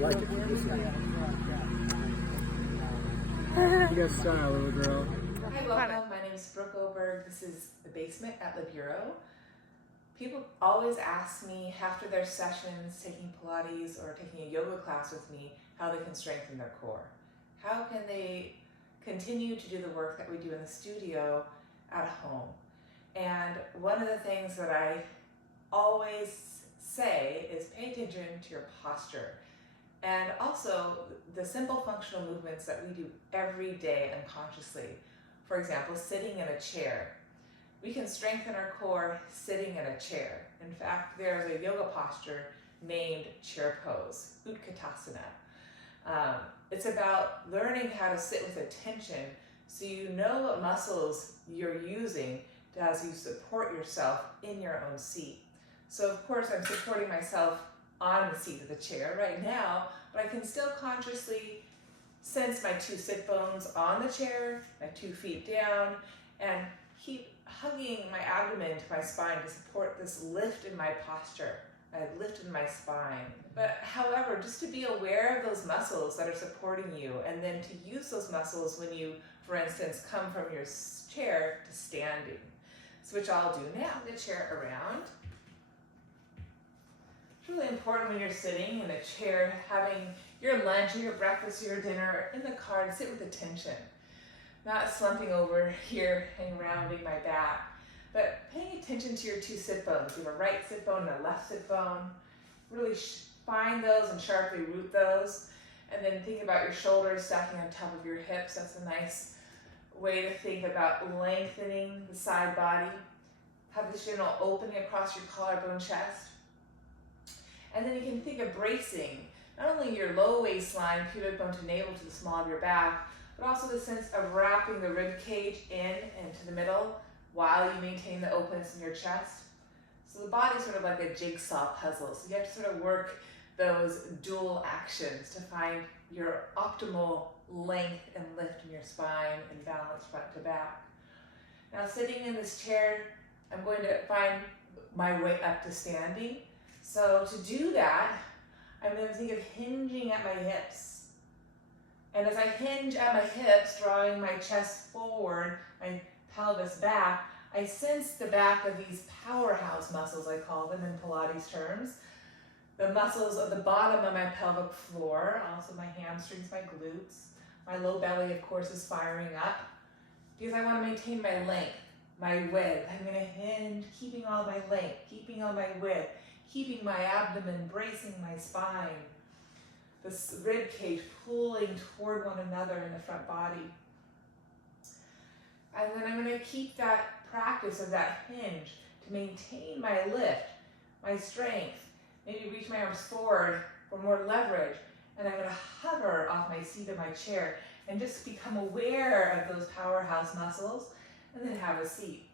like it. You got style, little girl. Hi, welcome. My name is Brooke Oberg. This is the basement at Le Bureau. People always ask me after their sessions, taking Pilates or taking a yoga class with me, how they can strengthen their core. How can they continue to do the work that we do in the studio at home? And one of the things that I always say is pay attention to your posture. And also the simple functional movements that we do every day unconsciously. For example, sitting in a chair. We can strengthen our core sitting in a chair. In fact, there's a yoga posture named chair pose, utkatasana. It's about learning how to sit with attention so you know what muscles you're using as you support yourself in your own seat. So of course I'm supporting myself on the seat of the chair right now, but I can still consciously sense my 2 sit bones on the chair, my 2 feet down, and keep hugging my abdomen to my spine to support this lift in my posture, a lift in my spine. But however, just to be aware of those muscles that are supporting you, and then to use those muscles when you, for instance, come from your chair to standing. So which I'll do now. The chair around. It's really important when you're sitting in a chair, having your lunch or your breakfast or your dinner in the car, to sit with attention. Not slumping over here and rounding my back, but paying attention to your 2 sit bones. You have a right sit bone and a left sit bone. Really find those and sharply root those. And then think about your shoulders stacking on top of your hips. That's a nice way to think about lengthening the side body. Have this general opening across your collarbone chest. And then you can think of bracing not only your low waistline, pubic bone to navel to the small of your back, but also the sense of wrapping the rib cage in and to the middle while you maintain the openness in your chest. So the body's sort of like a jigsaw puzzle. So you have to sort of work those dual actions to find your optimal length and lift in your spine and balance front to back. Now sitting in this chair, I'm going to find my way up to standing. So to do that, I'm going to think of hinging at my hips. And as I hinge at my hips, drawing my chest forward, my pelvis back, I sense the back of these powerhouse muscles, I call them in Pilates terms. The muscles of the bottom of my pelvic floor, also my hamstrings, my glutes. My low belly, of course, is firing up because I want to maintain my length, my width. I'm going to hinge, keeping all my length, keeping all my width, keeping my abdomen, bracing my spine. This rib cage pulling toward one another in the front body. And then I'm going to keep that practice of that hinge to maintain my lift, my strength. Maybe reach my arms forward for more leverage. And I'm going to hover off my seat of my chair and just become aware of those powerhouse muscles and then have a seat.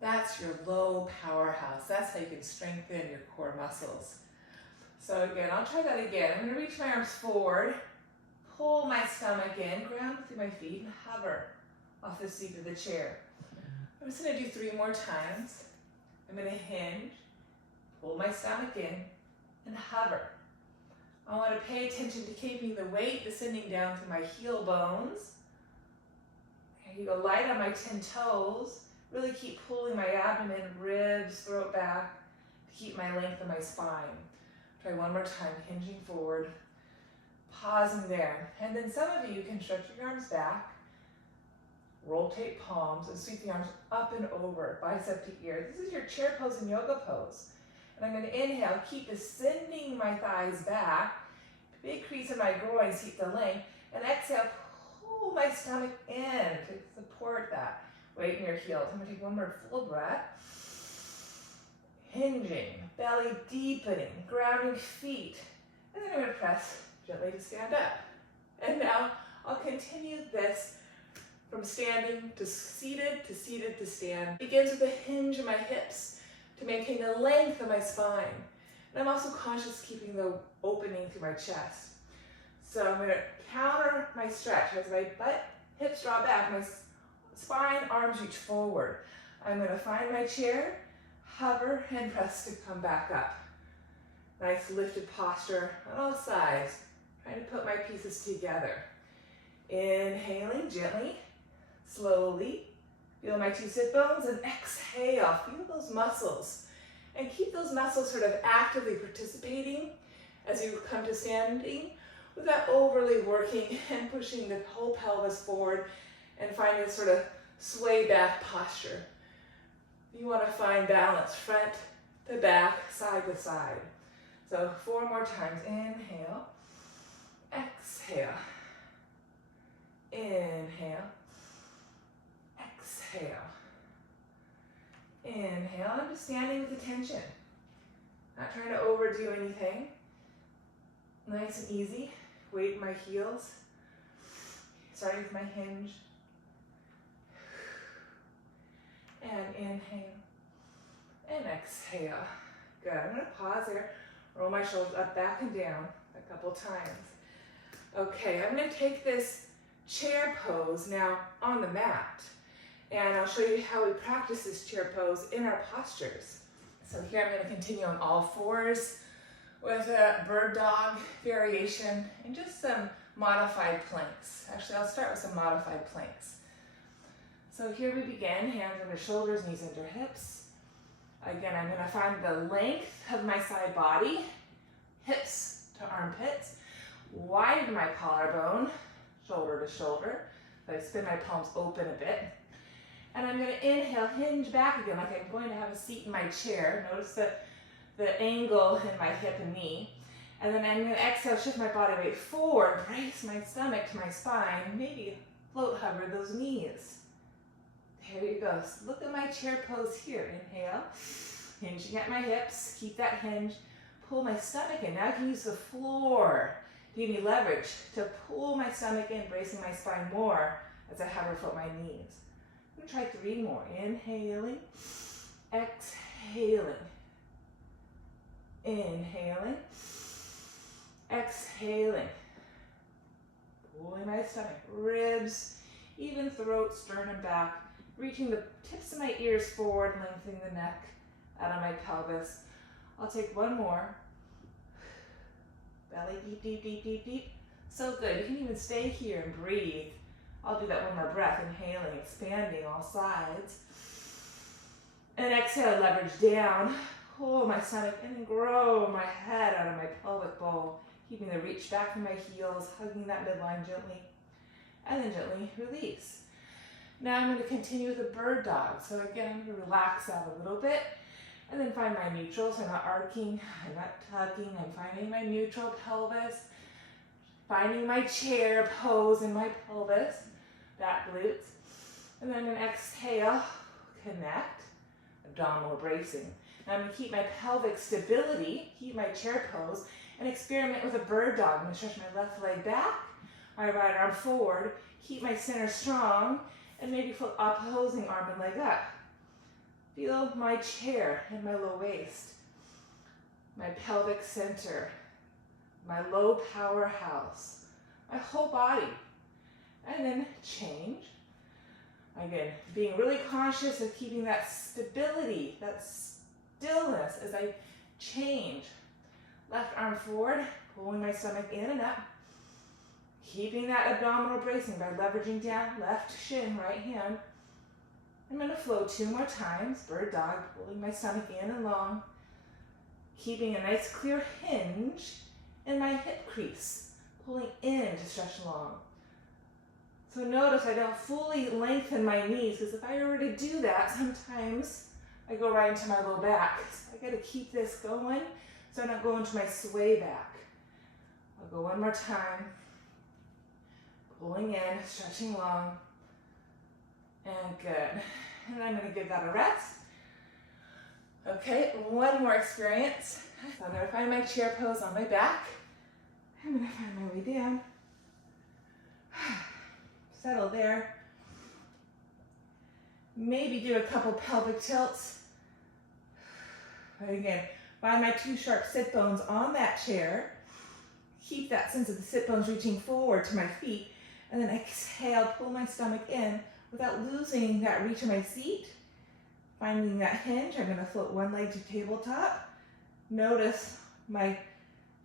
That's your low powerhouse. That's how you can strengthen your core muscles. So again, I'll try that again. I'm going to reach my arms forward, pull my stomach in, ground through my feet, and hover off the seat of the chair. I'm just going to do 3 more times. I'm going to hinge, pull my stomach in, and hover. I want to pay attention to keeping the weight descending down through my heel bones. There you go, light on my 10 toes. Really keep pulling my abdomen, ribs, throat back to keep my length of my spine. Try one more time, hinging forward, pausing there. And then some of you can stretch your arms back, rotate palms, and sweep the arms up and over, bicep to ear. This is your chair pose and yoga pose. And I'm going to inhale, keep ascending my thighs back, big crease in my groin, keep the length, and exhale, pull my stomach in to support that weight in your heels. I'm going to take one more full breath. Hinging, belly deepening, grounding feet. And then I'm going to press gently to stand up. And now I'll continue this from standing to seated to seated to stand. It begins with a hinge in my hips to maintain the length of my spine. And I'm also conscious keeping the opening through my chest. So I'm going to counter my stretch as my butt, hips draw back, my spine, arms reach forward. I'm going to find my chair, hover, and press to come back up. Nice lifted posture on all sides. Trying to put my pieces together. Inhaling gently, slowly. Feel my 2 sit bones and exhale. Feel those muscles. And keep those muscles sort of actively participating as you come to standing without overly working and pushing the whole pelvis forward and find this sort of sway back posture. You want to find balance front to back, side to side. So 4 more times. Inhale, exhale, inhale, exhale, inhale. I'm just standing with attention, not trying to overdo anything. Nice and easy. Weight in my heels, starting with my hinge. And inhale, and exhale. Good. I'm going to pause here, roll my shoulders up, back, and down a couple times. Okay, I'm going to take this chair pose now on the mat, and I'll show you how we practice this chair pose in our postures. So here I'm going to continue on all fours with a bird dog variation and just some modified planks. Actually, I'll start with some modified planks. So here we begin, hands under shoulders, knees under hips. Again, I'm going to find the length of my side body, hips to armpits, widen my collarbone, shoulder to shoulder. So I spin my palms open a bit. And I'm going to inhale, hinge back again like I'm going to have a seat in my chair. Notice the angle in my hip and knee. And then I'm going to exhale, shift my body weight forward, brace my stomach to my spine, maybe float hover those knees. There you go. So look at my chair pose here. Inhale, hinging at my hips, keep that hinge, pull my stomach in. Now I can use the floor to give me leverage to pull my stomach in, bracing my spine more as I hover float my knees. I'm going to try 3 more. Inhaling, exhaling, inhaling, exhaling. Pulling my stomach, ribs, even throat, sternum back. Reaching the tips of my ears forward, lengthening the neck out of my pelvis. I'll take 1 more. Belly deep, deep, deep, deep, deep. So good. You can even stay here and breathe. I'll do that 1 more breath. Inhaling, expanding all sides. And exhale, leverage down. Pull my stomach in and grow my head out of my pelvic bowl. Keeping the reach back from my heels, hugging that midline gently. And then gently release. Now I'm going to continue with a bird dog. So again, I'm going to relax out a little bit and then find my neutral. So I'm not arcing, I'm not tucking, I'm finding my neutral pelvis, finding my chair pose in my pelvis, back glutes. And then I'm going to exhale, connect, abdominal bracing. Now I'm going to keep my pelvic stability, keep my chair pose, and experiment with a bird dog. I'm going to stretch my left leg back, my right arm forward, keep my center strong, and maybe flip opposing arm and leg up. Feel my chair and my low waist, my pelvic center, my low powerhouse, my whole body. And then change. Again, being really conscious of keeping that stability, that stillness as I change. Left arm forward, pulling my stomach in and up. Keeping that abdominal bracing by leveraging down, left shin, right hand. I'm going to flow 2 more times, bird dog, pulling my stomach in and long. Keeping a nice clear hinge in my hip crease, pulling in to stretch long. So notice I don't fully lengthen my knees, because if I were to do that, sometimes I go right into my low back. So I got to keep this going so I don't go into my sway back. I'll go 1 more time. Pulling in, stretching long, and good. And I'm going to give that a rest. Okay, 1 more experience. So I'm going to find my chair pose on my back. I'm going to find my way down. Settle there. Maybe do a couple pelvic tilts. But again, find my 2 sharp sit bones on that chair. Keep that sense of the sit bones reaching forward to my feet. And then exhale, pull my stomach in without losing that reach of my seat. Finding that hinge, I'm going to float 1 leg to tabletop. Notice My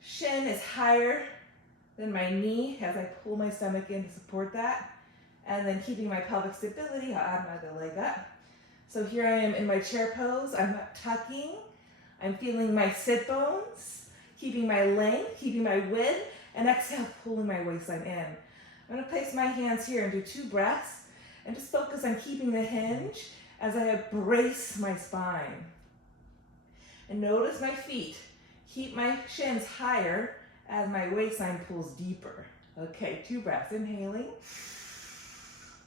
shin is higher than my knee as I pull my stomach in to support that. And then keeping my pelvic stability, I'll add my other leg up. So here I am in my chair pose. I'm not tucking. I'm feeling my sit bones, keeping my length, keeping my width, and exhale, pulling my waistline in. I'm gonna place my hands here and do 2 breaths and just focus on keeping the hinge as I brace my spine. And notice my feet. Keep my shins higher as my waistline pulls deeper. Okay, 2 breaths. Inhaling.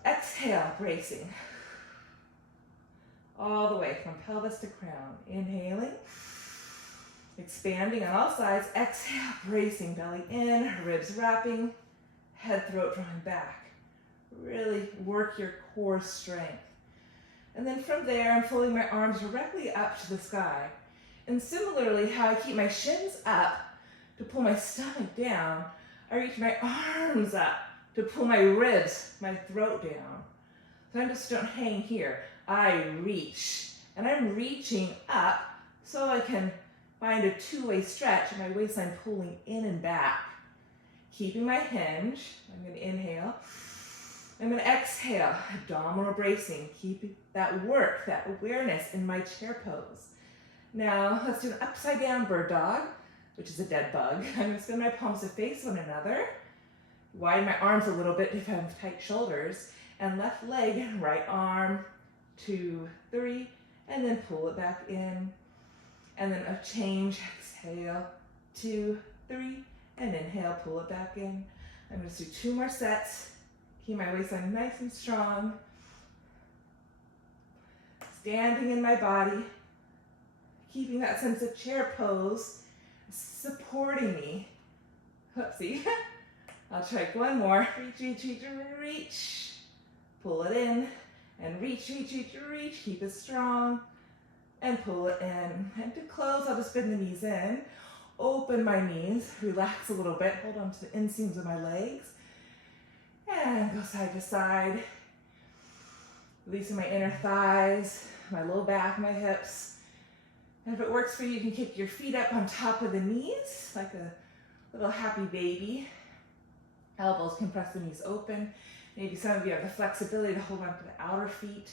Exhale, bracing. All the way from pelvis to crown. Inhaling. Expanding on all sides. Exhale, bracing. Belly in, ribs wrapping, head, throat drawing back. Really work your core strength. And then from there, I'm pulling my arms directly up to the sky. And similarly, how I keep my shins up to pull my stomach down, I reach my arms up to pull my ribs, my throat down. So I just don't hang here. I reach, and I'm reaching up so I can find a 2-way stretch, my waistline pulling in and back. Keeping my hinge, I'm gonna inhale. I'm gonna exhale, abdominal bracing, keeping that work, that awareness in my chair pose. Now, let's do an upside down bird dog, which is a dead bug. I'm gonna spin my palms to face one another, widen my arms a little bit if I have tight shoulders, and left leg and right arm, 2, 3, and then pull it back in. And then a change, exhale, 2, 3, and inhale, pull it back in. I'm gonna do 2 more sets. Keep my waistline nice and strong. Standing in my body, keeping that sense of chair pose, supporting me. Whoopsie. I'll try one more. Reach, reach, reach, reach. Pull it in, and reach, reach, reach, reach. Keep it strong, and pull it in. And to close, I'll just bend the knees in. Open my knees, relax a little bit. Hold on to the inseams of my legs. And go side to side. Releasing my inner thighs, my low back, my hips. And if it works for you, you can kick your feet up on top of the knees, like a little happy baby. Elbows can press the knees open. Maybe some of you have the flexibility to hold on to the outer feet.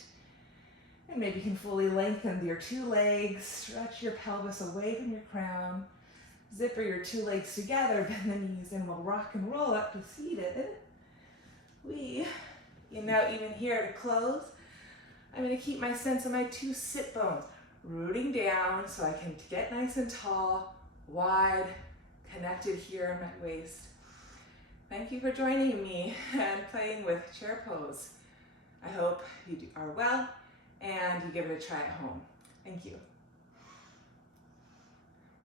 And maybe you can fully lengthen your 2 legs, stretch your pelvis away from your crown, zipper your 2 legs together, bend the knees, and we'll rock and roll up to seated. Now even here to close, I'm going to keep my sense of my 2 sit bones rooting down so I can get nice and tall, wide, connected here in my waist. Thank you for joining me and playing with chair pose. I hope you are well and you give it a try at home. Thank you.